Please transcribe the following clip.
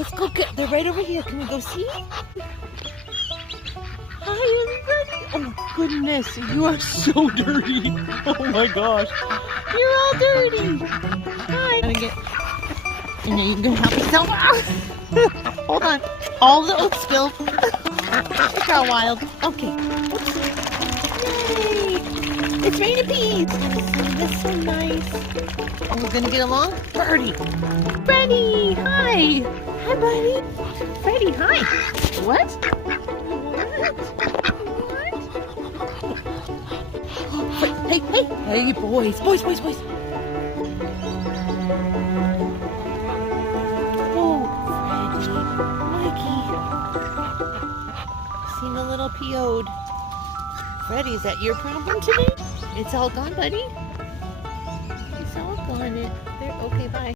Let's go get, they're right over here. Can we go see? Hi, everybody. Oh my goodness, you are so dirty. Oh my gosh. You're all dirty. Hi. Gotta get, and then you can help yourself out. Hold on. All the oat spilled. Look how wild. Okay. Yay. It's raining peas. That's so nice. Oh, we're gonna get along? Birdie. Freddie, hi. Hi, buddy. Freddie, hi. What? Hey, boys. Oh, Freddie, Mikey. Seem a little PO'd. Freddie, is that your problem today? It's all gone, buddy? It's all gone. Okay, bye.